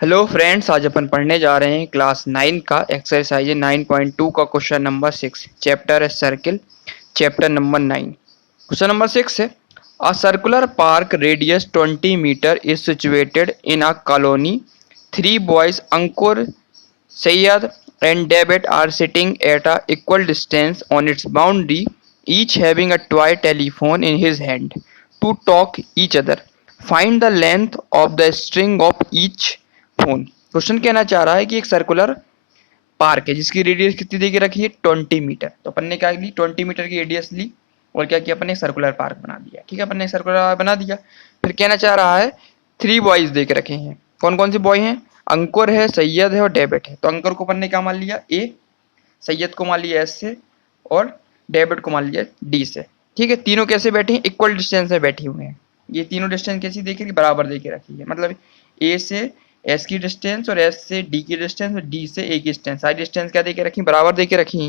Hello friends, आज अपन पढ़ने जा रहे हैं क्लास 9 का एक्सरसाइज 9.2 का क्वेश्चन नंबर 6। चैप्टर है circle, chapter number 9। Question number 6 है, a circular park radius 20 metre is situated in a colony. Three boys Ankur, Sayyad and David are sitting at a equal distance on its boundary, each having a toy telephone in his hand to talk each other. Find the length of the string of each phone. Question कहना चाह रहा है कि एक circular park है जिसकी radius कितनी दे के रखी है 20 मीटर। तो अपन ने क्या ली, 20 मीटर की रेडियस ली और क्या किया, अपन ने एक सर्कुलर पार्क बना दिया। ठीक है, अपन ने सर्कुलर पार्क बना दिया। फिर कहना चाह रहा है थ्री बॉयज दे के रखे हैं। कौन कौन से बॉय हैं? अंकुर है, सैयद है और डेविड है। तो अंकुर को अपन ने क्या मान लिया, ए। सैयद को मान लिया एस से और डेविड को मान लिया डी से। ठीक है, तीनों कैसे बैठे हैं? इक्वल डिस्टेंस में बैठे हुए हैं। ये तीनों डिस्टेंस कैसी देखे, बराबर देके रखी है। मतलब ए से एस की डिस्टेंस और एस से डी की डिस्टेंस और डी से ए की डिस्टेंस, सारी डिस्टेंस क्या देके रखी, बराबर देके रखी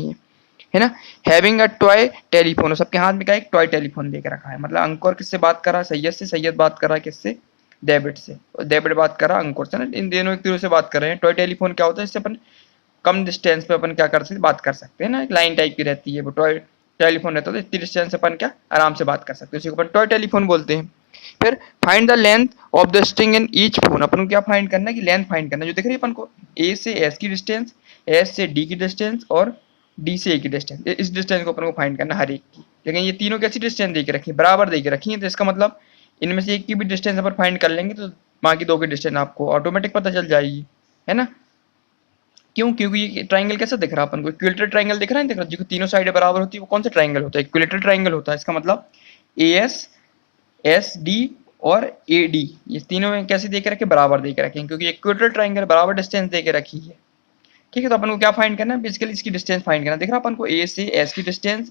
है ना। हैविंग अ टॉय टेलीफोन, सबके हाथ में क्या, एक टॉय टेलीफोन देके रखा है। मतलब अंकुर किससे बात कर रहा है? सैयद से। सैयद बात कर रहा है किससे? डेविड से। और डेविड बात कर रहा है अंकुर से ना। इन दोनों एक दूसरे से बात कर रहे हैं। टॉय टेलीफोन क्या होता है? इससे अपन कम डिस्टेंस पे अपन क्या कर सकते, बात कर सकते हैं ना। एक लाइन टाइप की रहती है वो, टॉय टेलीफोन रहता है तो इतनी डिस्टेंस से अपन क्या आराम से बात कर सकते हैं, उसी को अपन टॉय टेलीफोन बोलते हैं। फिर find the length of the string in each phone, अपन को क्या फाइंड करना है कि लेंथ फाइंड करना है। जो दिख रही है अपन को, ए से एस की डिस्टेंस, एस से डी की डिस्टेंस और डी से ए की डिस्टेंस, इस डिस्टेंस को अपन को फाइंड करना है हर एक की। लेकिन ये तीनों कैसी डिस्टेंस दे के रखी है, बराबर दे के रखी है। तो इसका मतलब इनमें से एक की भी डिस्टेंस अपन फाइंड कर लेंगे तो बाकी दो की डिस्टेंस आपको ऑटोमेटिक पता चल जाएगी, है ना। क्यों? क्योंकि ये ट्राइंगल कैसा दिख रहा है अपन को, इक्विलेटरल ट्राइंगल दिख रहा है, दिख रहा है, जो तीनों साइडें बराबर होती है वो कौन सा ट्राइंगल होता है? इक्विलेटरल ट्राइंगल होता है। इसका मतलब ए एस, एस डी और ए डी, ये तीनों में कैसे दे के रखे, बराबर दे के रखे हैं, क्योंकि इक्विलेटरल ट्राइंगल बराबर डिस्टेंस दे के रखी है। ठीक है, तो अपन को क्या फाइंड करना है, बेसिकली इसकी डिस्टेंस फाइंड करना। दिख रहा है अपन को, ए से एस की डिस्टेंस,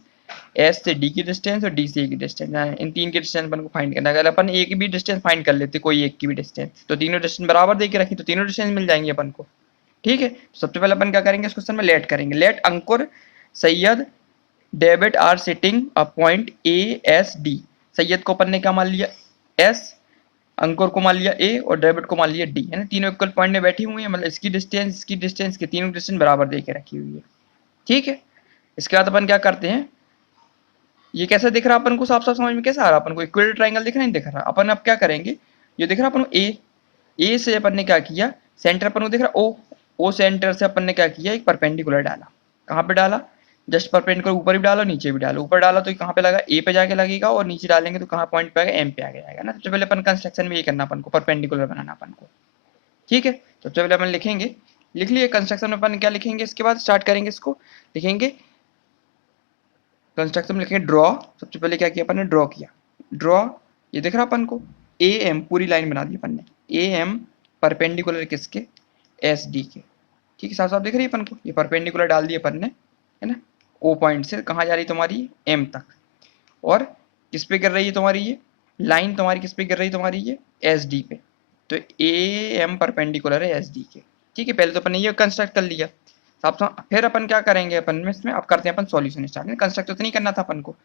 एस से डी की डिस्टेंस और डी से ए की डिस्टेंस, इन तीन की डिस्टेंस अपन को फाइंड करना है। अगर अपन ए की भी डिस्टेंस फाइंड कर लेते, कोई एक की भी डिस्टेंस, तो तीनों डिस्टेंस बराबर दे के रखी, तो तीनों डिस्टेंस मिल जाएंगे अपन को। ठीक है, तो सबसे पहले अपन क्या करेंगे, इस क्वेश्चन में लेट करेंगे। Let Ankur, Sayyad, David are sitting a point A S D. Sayyad को अपन ने क्या मान लिया, एस। अंकुर को मान लिया ए और डेविड को मान लिया डी, है ना। तीनों इक्वल पॉइंट में बैठी हुई है, मतलब इसकी डिस्टेंस की तीनों डिस्टेंस बराबर देके रखी हुई है। ठीक है, इसके बाद अपन क्या करते हैं, ये कैसा दिख रहा है अपन को, साफ साफ समझ में कैसा आ रहा है अपन को, इक्वल ट्राइंगल दिख रहा है, नहीं दिख रहा। अपन अब क्या करेंगे, ये दिख रहा है अपन को ए से अपन ने क्या किया, सेंटर अपन को दिख रहा ओ सेंटर से अपन ने क्या किया, एक परपेंडिकुलर डाला। कहाँ पे डाला? जस्ट परपेंडिकुलर, ऊपर भी डालो नीचे भी डालो। ऊपर डाला तो कहाँ पे लगा, ए पे जाके लगेगा, और नीचे डालेंगे तो कहाँ पॉइंट पे आएगा, एम पे आगे जाएगा ना। सबसे पहले अपन कंस्ट्रक्शन में ये करना, अपन को परपेंडिकुलर बनाना अपन को। ठीक है, सबसे पहले अपन लिखेंगे, लिख लिए कंस्ट्रक्शन में अपन क्या लिखेंगे, इसके बाद स्टार्ट करेंगे इसको, लिखेंगे कंस्ट्रक्शन में लिखेंगे ड्रॉ। सबसे पहले क्या किया अपन ने, ड्रॉ किया। ड्रॉ, ये दिख रहा अपन को, ए एम पूरी लाइन बना दी अपन ने, ए एम परपेंडिकुलर किसके, एस डी के। ठीक है, साफ साफ दिख रही है अपन को, ये परपेंडिकुलर डाल दिए अपन ने, है ना। ओ पॉइंट से कहाँ जा रही है तुम्हारी, एम तक। और किस पे कर रही है तुम्हारी ये लाइन, तुम्हारी किस पे कर रही है तुम्हारी ये, एस डी पे। तो ए एम परपेंडिकुलर है एस डी के। ठीक है, पहले तो अपन ने ये कंस्ट्रक्ट कर लिया। साफ साफ फिर अपन क्या करेंगे, अपन में इसमें अब करते हैं अपन सॉल्यूशन स्टार्ट। कंस्ट्रक्ट तो नहीं करना था अपन को,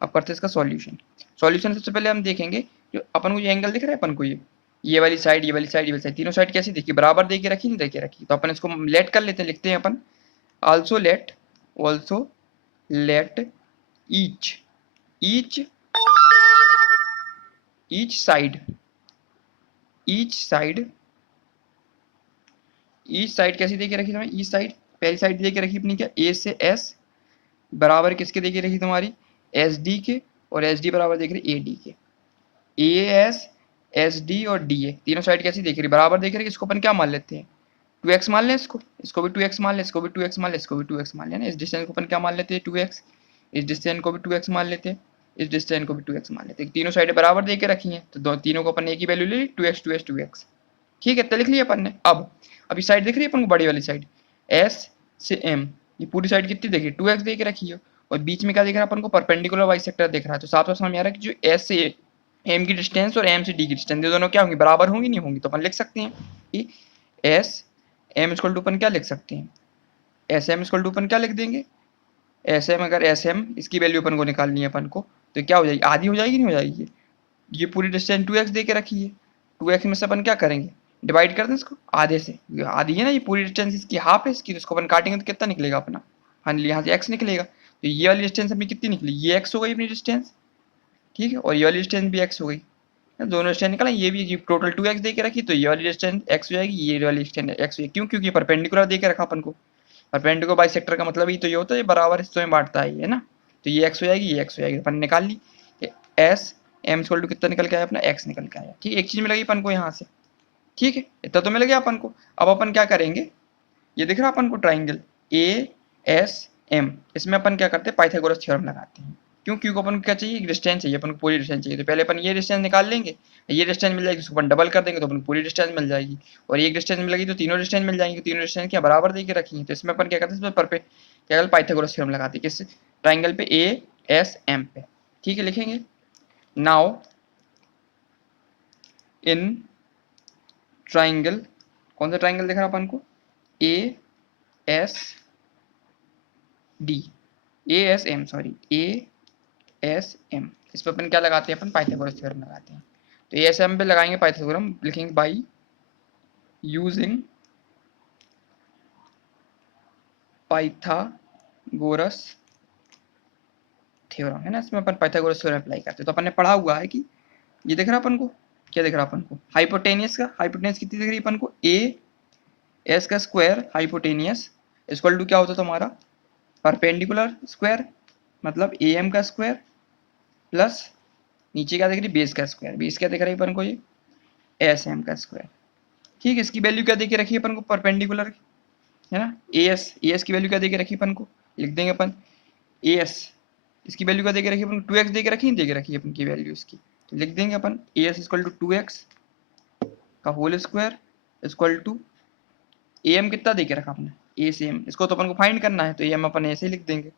अब करते हैं इसका सॉल्यूशन। सॉल्यूशन सबसे पहले हम देखेंगे, जो अपन को ये एंगल दिख रहा है अपन को, ये वाली साइड, ये वाली साइड, ये वाली साइड, तीनों साइड कैसी देखी, बराबर दे के रखी, नहीं दे के रखी। तो अपन इसको लेट कर लेते हैं, लिखते हैं अपन also let, also let each, each each side, each side, each side कैसी देके रखी तुम्हें, ईच साइड पहली साइड देके रखी अपनी क्या, ए से एस बराबर किसके देके रखी तुम्हारी, एस डी के, और एस डी बराबर देख रही ए डी के। ए एस, एस डी और डी ए तीनों साइड कैसी देख रही, बराबर देख रही। इसको अपन क्या मान लेते हैं, 2x मान लें इसको भी 2x मान लें, इसको भी 2x मान लें, इसको भी 2x मान लें ना। इस डिस्टेंस को अपन क्या मान लेते हैं, 2x। इस डिस्टेंस को भी 2x मान लेते हैं, इस डिस्टेंस को भी 2x मान लेते हैं। तीनों साइडें बराबर देके रखी हैं तो तीनों को अपन एक ही वैल्यू ले ली, 2x 2x 2x। ठीक है, तो लिख लिया अपन ने। अब अभी साइड दिख रही है अपन को, बड़ी वाली साइड एस से एम, ये पूरी साइड कितनी देखी, 2x देके रखी है। और बीच में क्या दिख रहा है अपन को, परपेंडिकुलर बाइसेक्टर दिख रहा है। तो साफ साफ समझ में आ रहा है कि जो एस से एम की डिस्टेंस और एम से डी की डिस्टेंस, ये दोनों क्या होंगी, बराबर होंगी, नहीं होंगी। तो अपन लिख सकते हैं कि एस एम इक्वल टू अपन क्या लिख सकते हैं, एस एम इक्वल टू अपन क्या लिख देंगे, एस एम, अगर एस एम इसकी वैल्यू अपन को निकालनी है अपन को, तो क्या हो जाएगी, आधी हो जाएगी, नहीं हो जाएगी। ये पूरी डिस्टेंस 2x दे के रखी है, 2x में से अपन क्या करेंगे, डिवाइड कर दें इसको आधे से, आधी है ना, ये पूरी डिस्टेंस इसकी हाफ है इसकी, तो इसको अपन काटेंगे तो कितना निकलेगा अपना, फाइनली यहाँ से x निकलेगा। तो ये वाली डिस्टेंस अपनी कितनी निकली, ये x हो गई अपनी डिस्टेंस, ठीक है, और ये वाली डिस्टेंस भी x हो गई, दोनों डिस्टेंस निकला, ये भी टोटल 2x दे के रखी, तो ये वाली डिस्टेंस x हो जाएगी, ये वाली डिस्टेंस x हो जाएगी। क्यों, क्योंकि परपेंडिकुलर दे के रखा अपन को, परपेंडिकुलर बाइसेक्टर का मतलब ही तो ये होता है, बराबर हिस्सों में बांटता है ना, तो ये x हो जाएगी, ये x हो जाएगी, अपन निकाल ली, एस एम इक्वल टू कितना निकल के आया अपना, x निकल के आया, ठीक है, एक चीज मिल गई अपन को यहाँ से, ठीक है, इतना तो मिल गया अपन को। अब अपन क्या करेंगे, ये दिख रहा अपन को ट्राइंगल ए एस एम, इसमें अपन क्या करते हैं, पाइथागोरस थ्योरम लगाते हैं। क्यों, क्योंकि अपन को क्या चाहिए, डिस्टेंस चाहिए अपन को, पूरी डिस्टेंस चाहिए, तो पहले अपन ये डिस्टेंस निकाल लेंगे, ये डिस्टेंस मिल जाएगी, उसको अपन डबल कर देंगे तो अपन को पूरी डिस्टेंस मिल जाएगी, और एक डिस्टेंस मिल जाएगी तो तीनों डिस्टेंस मिल जाएंगी, तीनों डिस्टेंस क्या बराबर देके रखी है, तो इसमें अपन क्या करते हैं, पर पे क्या करते, पाइथागोरस थ्योरम लगाते हैं, किस ट्राइंगल पे ए एस एम पे, ठीक है, लिखेंगे नाउ इन ट्राइंगल, कौन सा ट्राइंगल दिख रहा अपन को, A S D, A S M, sorry A S M, इस पर अपन क्या लगाते हैं, अपन पाइथागोरस थ्योरम लगाते हैं, तो ए एस एम पे लगाएंगे पाइथागोरम, लिखेंगे बाई यूजिंग पाइथागोरस थ्योरम, है ना, इसमें अपन पाइथागोरस थ्योरम अप्लाई करते हैं। तो अपन ने पढ़ा हुआ है कि ये दिख रहा अपन को, क्या दिख रहा अपन को, हाइपोटेनियस का, हाइपोटेनियस कितनी दिख रही है अपन को, ए एस का स्क्वायर हाइपोटेनियस इक्वल टू क्या होता है तुम्हारा, परपेंडिकुलर स्क्वायर, मतलब ए एम का स्क्वायर प्लस नीचे क्या दिख रही है, बेस का स्क्वायर, बेस क्या दिख रही है अपन को, ये एस एम का स्क्वायर, ठीक है, इसकी वैल्यू क्या देके रखी है अपन को, परपेंडिकुलर, है ना, ए एस की वैल्यू क्या देके रखी है अपन को, लिख देंगे अपन ए एस, इसकी वैल्यू क्या देके रखी है अपन को, 2x देके रखी है अपन की वैल्यू इसकी, तो लिख देंगे अपन A S equal to 2x का whole square equal to A M कितना देके रखा अपने, ए से एम, इसको तो अपन को फाइंड करना है, तो ए एम अपन ऐसे ही लिख देंगे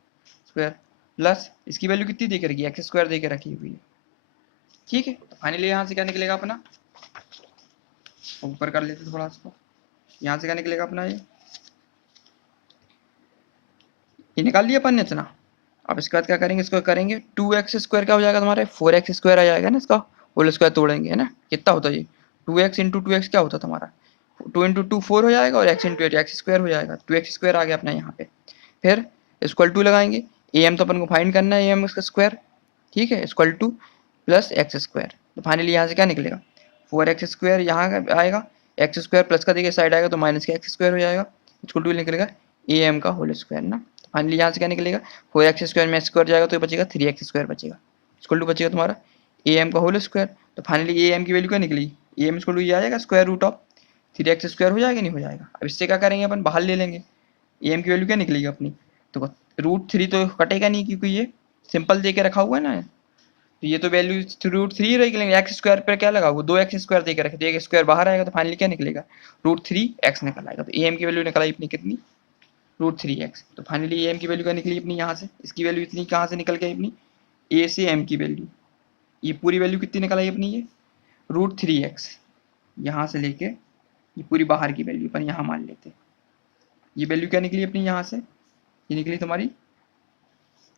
स्क्वायर, प्लस इसकी वैल्यू कितनी देके रखी है, एक्स स्क्वायर देके रखी हुई है, ठीक है, तो फाइनली यहाँ से क्या निकलेगा अपना, ऊपर कर लेते थोड़ा इसको, यहाँ से क्या निकलेगा अपना, ये निकाल लिया अपन ने इतना। अब इसके बाद क्या करेंगे, इसको करेंगे 2x स्क्वायर क्या हो जाएगा तुम्हारे, 4x स्क्वायर आ जाएगा ना, इसका होल स्क्वायर तोड़ेंगे, है ना, कितना होता है ये 2x इंटू 2x क्या होता है तुम्हारा, 2 इंटू 2 4 हो जाएगा, और x इंटू 8 एक्स स्क्वायर हो जाएगा, 2x स्क्वायर आ गया अपना यहाँ पे, फिर इक्वल टू लगाएंगे, ए एम तो अपन को फाइंड करना है, ए एम इसका स्क्वायर, ठीक है, equal two plus x square, तो फाइनली यहाँ से क्या निकलेगा, 4x स्क्वायर यहाँ आएगा, एक्स स्क्वायर प्लस का देखिए साइड आएगा तो माइनस का एक्स स्क्वायर हो जाएगा, इक्वल टू निकलेगा ए एम का होल स्क्वायर ना, फाइनली यहाँ से क्या निकलेगा, 4x स्क्वायर में स्क्वायर जाएगा तो बचेगा 3x स्क्वायर बचेगा, इक्वल टू बचेगा तुम्हारा ए एम का होल स्क्वायर, तो फाइनली ए एम की वैल्यू क्या निकली, ए एम इक्वल टू ये आ जाएगा square root of 3x square, हो जाएगा नहीं हो जाएगा, अब इससे क्या करेंगे अपन, बाहर ले लेंगे, ए एम की वैल्यू क्या निकलेगी अपनी, तो √3 तो कटेगा नहीं क्योंकि ये सिंपल दे के रखा हुआ है ना, तो ये तो वैल्यू √3 रहेगी, लेकिन एक्स स्क्वायर पर क्या लगा वो 2x स्क्वायर दे के रखे, तो एक स्क्वायर बाहर आएगा, तो फाइनली क्या निकलेगा, √3x निकल आएगा, तो ए एम की वैल्यू निकल आई अपनी कितनी, √3x, तो फाइनली एम की वैल्यू क्या निकली अपनी यहाँ से, इसकी वैल्यू इतनी कहाँ से निकल गई अपनी, ए से एम की वैल्यू, ये पूरी वैल्यू कितनी निकल आई अपनी, ये √3x, यहाँ से लेके ये पूरी बाहर की वैल्यू अपन यहाँ मान लेते, ये वैल्यू क्या निकली अपनी यहाँ से, ये निकली तुम्हारी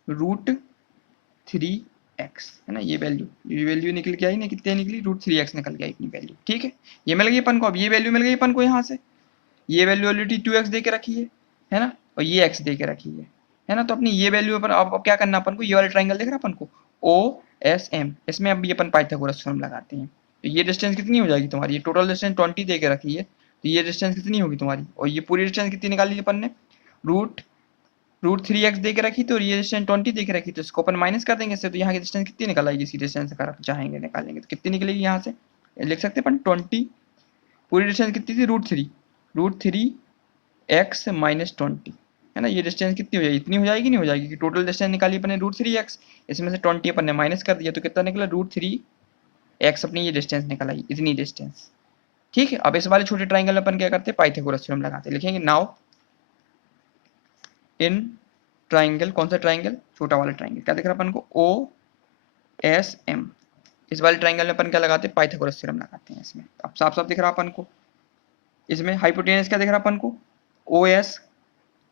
√3x, है ना, ये वैल्यू निकल के आई ना, कितनी निकली, √3x निकल के आई अपनी वैल्यू, ठीक है, ये मिल गई अपन को, अब ये वैल्यू मिल गई अपन को यहाँ से, ये वैल्यू ऑलरेडी 2x दे के रखी है ना, और ये x दे के रखी है ना, तो अपनी ये वैल्यू अपन अब क्या करना अपन को, ये वाला ट्राइंगल देख रहा अपन को ओ एस एम, इसमें अब ये अपन पाइथागोरस थ्योरम लगाते हैं, तो ये डिस्टेंस कितनी हो जाएगी तुम्हारी, ये टोटल डिस्टेंस 20 दे के रखी है, तो ये डिस्टेंस कितनी होगी तुम्हारी, और ये पूरी डिस्टेंस कितनी निकाली अपन ने, √3x दे के रखी, तो ये डिस्टेंस 20 दे के रखी, तो इसको अपन माइनस कर देंगे इससे, तो यहाँ की डिस्टेंस कितनी निकल आएगी, इसी डिस्टेंस अगर आप चाहेंगे निकालेंगे तो कितनी निकलेगी, यहाँ से लिख सकते हैं अपन 20, पूरी डिस्टेंस कितनी थी, √3x माइनस 20, है ना, ये डिस्टेंस कितनी हो जाएगी, इतनी हो जाएगी नहीं हो जाएगी, कि टोटल डिस्टेंस निकाली अपने √3x, इसमें से 20 अपन ने माइनस कर दिया, तो कितना निकला, √3x अपनी ये डिस्टेंस निकल आई, इतनी डिस्टेंस, ठीक है। अब इस वाले छोटे ट्राइंगल अपन क्या करते हैं, पाइथागोरस थ्योरम लगाते हैं, लिखेंगे नाउ इन ट्राइंगल, कौन सा ट्राइंगल, छोटा वाला ट्राइंगल, क्या दिख रहा है अपन को, ओ एस एम, इस वाले ट्राइंगल में अपन क्या लगाते हैं, पाइथागोरस थ्योरम लगाते हैं, इसमें अब साफ साफ दिख रहा है अपन को, इसमें हाइपोटेनस क्या दिख रहा है अपन को, ओ एस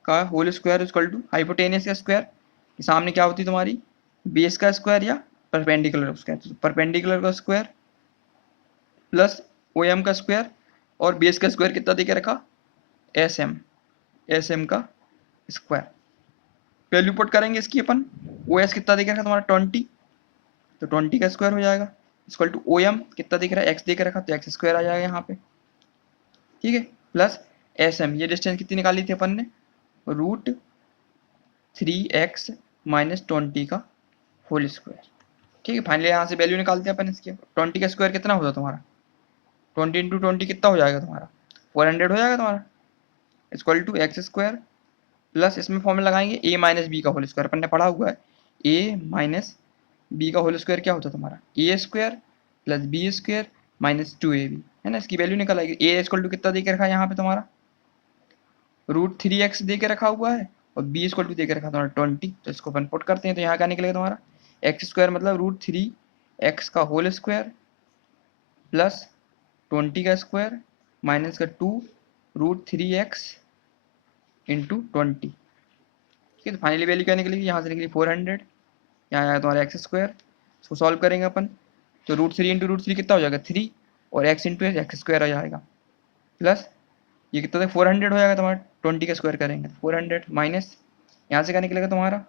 का whole square equal to hypotenuse का स्क्वायर, सामने क्या होती है तुम्हारी, बेस का स्क्वायर या परपेंडिकुलर स्क्वायर, परपेंडिकुलर का स्क्वायर प्लस ओ एम का स्क्वायर, और बेस का स्क्वायर कितना दे के रखा, एस एम का स्क्वायर। वैल्यू पुट करेंगे इसकी अपन, ओ एस कितना दे के रखा तुम्हारा 20, तो 20 का स्क्वायर हो जाएगा, इक्वल टू ओ एम कितना दिख रहा है, एक्स दे के रखा तो एक्स स्क्वायर आ जाएगा यहाँ पे, ठीक है, प्लस एस एम, ये डिस्टेंस कितनी निकाली थी अपन ने, √3x माइनस 20 का होल स्क्वायर, ठीक है। फाइनली यहाँ से वैल्यू निकालते हैं अपन इसकी, 20 का स्क्वायर कितना होता तुम्हारा, 20 इंटू 20 कितना हो जाएगा तुम्हारा, 400 हो जाएगा तुम्हारा, equal to X square plus इसमें फॉर्मूला लगाएंगे ए माइनस बी का होल स्क्वायर, अपन ने पढ़ा हुआ है, ए माइनस बी का होल स्क्वायर क्या होता है तुम्हारा, A square plus B square minus 2ab, है ना। इसकी वैल्यू निकल आएगी, ए इक्वल टू कितना दे के रखा है यहाँ पे तुम्हारा, √3x दे के रखा हुआ है, और बी इक्वल टू दे के रखा तुम्हारा 20, तो इसको अपन पुट करते हैं, तो यहाँ क्या निकलेगा तुम्हारा, एक्स स्क्वायर मतलब √3x का होल स्क्वायर प्लस 20 का स्क्वायर माइनस का 2 √3x इंटू 20, ठीक है। तो फाइनली वैल्यू क्या निकलेगी, यहाँ से निकली 400, यहाँ आया तुम्हारा एक्स स्क्वायर, इसको सॉल्व करेंगे अपन, तो √3 इंटू √3 कितना हो जाएगा 3, और एक्स इंटू एक्स स्क्वायर आ जाएगा, प्लस ये कितना था 400 हो जाएगा तुम्हारा, 20 का स्क्वायर करेंगे 400 माइनस यहाँ से क्या निकलेगा तुम्हारा,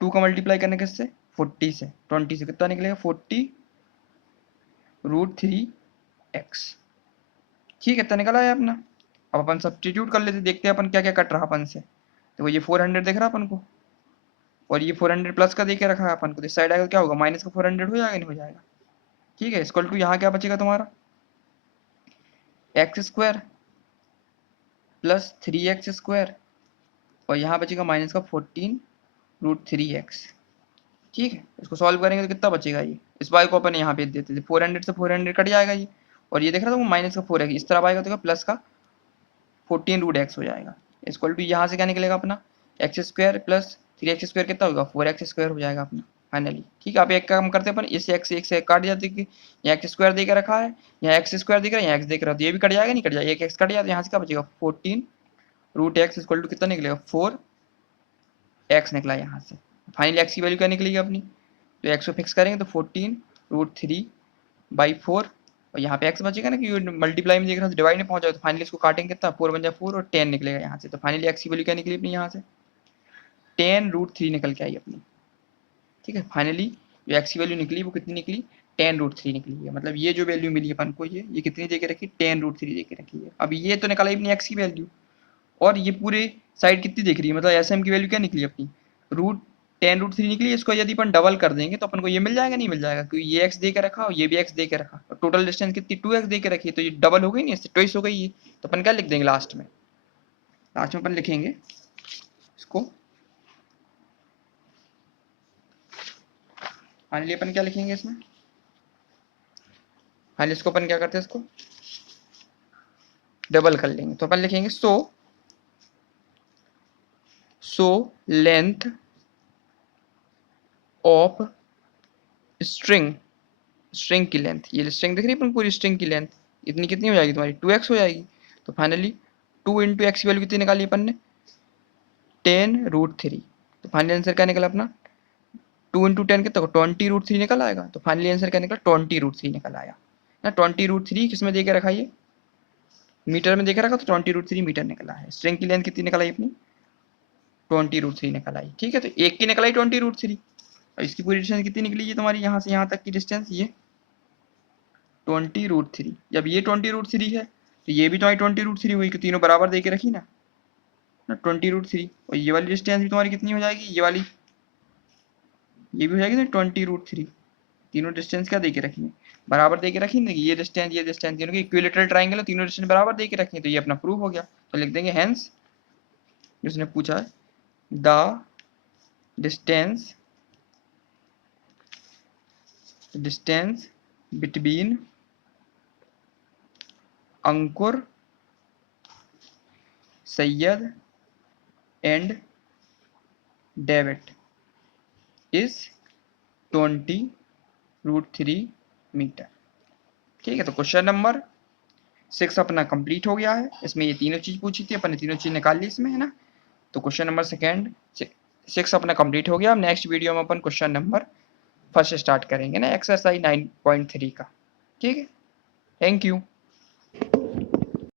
2 का मल्टीप्लाई करने किससे 40 से, 20 से कितना निकलेगा 40 √3x, ठीक है, इतना निकला है अपना। अब अपन सब्स्टिट्यूट कर लेते, देखते हैं अपन क्या क्या कट रहा अपन से, तो ये 400 दिख रहा अपन को, और ये 400 प्लस का दे के रखा है अपन को, तो इस साइड आएगा क्या होगा, माइनस का 400 हो जाएगा नहीं हो जाएगा, ठीक है, इक्वल टू यहाँ क्या बचेगा तुम्हारा, x square plus 3x square, और यहाँ बचेगा माइनस का 14 √3x, ठीक है। इसको सॉल्व करेंगे तो कितना बचेगा, ये इस बार को अपन यहाँ पे देते थे, 400 से 400 कट जाएगा ये, और ये देख रहा था माइनस का 4x इस तरफ आएगा तो प्लस का 14 √x हो जाएगा, इक्वल टू यहाँ से क्या निकलेगा अपना, x square plus 3x square कितना होगा 4x स्क्वायर हो जाएगा अपना फाइनली, ठीक है। आप एक काम करते हैं अपन, इस एक्स एक से काट जाते कि यहाँ एक्स स्क्वायर देकर रखा है, यहाँ एक्स स्क्वायर दिख रहा है, यहाँ एक्स देख रहा है, तो ये भी कट जाएगा नहीं कट जाएगा, एक एक्स कट जाएगा, तो यहाँ से क्या बचेगा 14 √x इक्वल टू कितना निकलेगा 4x निकला यहाँ से, फाइनली एक्स की वैल्यू क्या निकलेगी अपनी, तो एक्स को फिक्स करेंगे तो 14 √3/4, और यहाँ पे एक्स बचेगा ना कि मल्टीप्लाई में देख रहा है डिवाइड में पहुंच जाए, तो फाइनली इसको काटेंगे कितना 4 बन जाए 4 और 10 निकलेगा यहाँ से, तो फाइनली एक्स की वैल्यू क्या निकली अपनी यहाँ से 10 √3 निकल के आई अपनी, ठीक है। फाइनली जो एक्स की वैल्यू निकली वो कितनी निकली 10 √3 निकली है, मतलब ये जो वैल्यू मिली अपन को ये कितनी दे के रखी 10 √3 दे के रखी है। अब ये तो निकाला अपनी एक्स की वैल्यू, और ये पूरे साइड कितनी दिख रही है, मतलब एस एम की वैल्यू क्या निकली अपनी √10 √3 निकली, इसको यदि अपन डबल कर देंगे तो अपन को ये मिल जाएगा नहीं मिल जाएगा, क्योंकि ये एक्स दे के रखा और ये भी एक्स दे के रखा, और टोटल डिस्टेंस कितनी 2x दे के रखी है, तो ये डबल हो गई नहीं, इससे ट्वाइस हो गई ये, तो अपन क्या लिख देंगे लास्ट में अपन लिखेंगे इसको, फाइनली अपन क्या लिखेंगे इसमें, फाइनली इसको अपन क्या करते हैं इसको डबल कर लेंगे, तो अपन लिखेंगे सो लेंथ ऑफ स्ट्रिंग की लेंथ, ये स्ट्रिंग दिख रही है अपन पूरी स्ट्रिंग की लेंथ इतनी कितनी हो जाएगी तुम्हारी 2x हो जाएगी, तो फाइनली 2 इंटू एक्स की वैल्यू कितनी निकाली अपन ने 10 √3, तो फाइनली आंसर क्या निकला अपना 2 इंटू 10 कितना 20 √3 निकल आएगा, तो फाइनली आंसर क्या निकला 20 √3 निकल आया ना। 20 √3 किस में दे के रखा ये मीटर में देखे रखा, तो 20 √3 मीटर निकला है। स्ट्रिंग की लेंथ कितनी निकल आई अपनी 20 √3 निकल आई, ठीक है। तो एक की निकल आई 20 √3, और इसकी पूरी डिस्टेंस कितनी निकली ये तुम्हारी यहाँ से यहाँ तक की डिस्टेंस ये 20 √3, जब ये 20 √3 है तो ये भी तुम्हारी 20 √3 हुई, कि तीनों बराबर दे के रखी ना 20 √3, और ये वाली डिस्टेंस भी तुम्हारी कितनी हो जाएगी, ये वाली ये भी हो जाएगी ना 20 √3, तीनों डिस्टेंस क्या दे के रखी है बराबर दे के रखी ना, ये डिस्टेंस तीनों की इक्विलेटरल ट्रायंगल है, तीनों डिस्टेंस बराबर दे के रखी है, तो ये अपना प्रूफ हो गया। तो लिख देंगे हेंस, जिसने पूछा है the distance between Ankur, Sayyad and David is 20 √3 metre, ठीक है। तो क्वेश्चन नंबर 6 अपना कंप्लीट हो गया है, इसमें ये तीनों चीज पूछी थी अपन ने, तीनों चीज निकाल ली इसमें, है ना। तो क्वेश्चन नंबर 6 अपना कंप्लीट हो गया। अब नेक्स्ट वीडियो में अपन क्वेश्चन नंबर 1 स्टार्ट करेंगे ना, एक्सरसाइज 9.3 का, ठीक है। Thank you.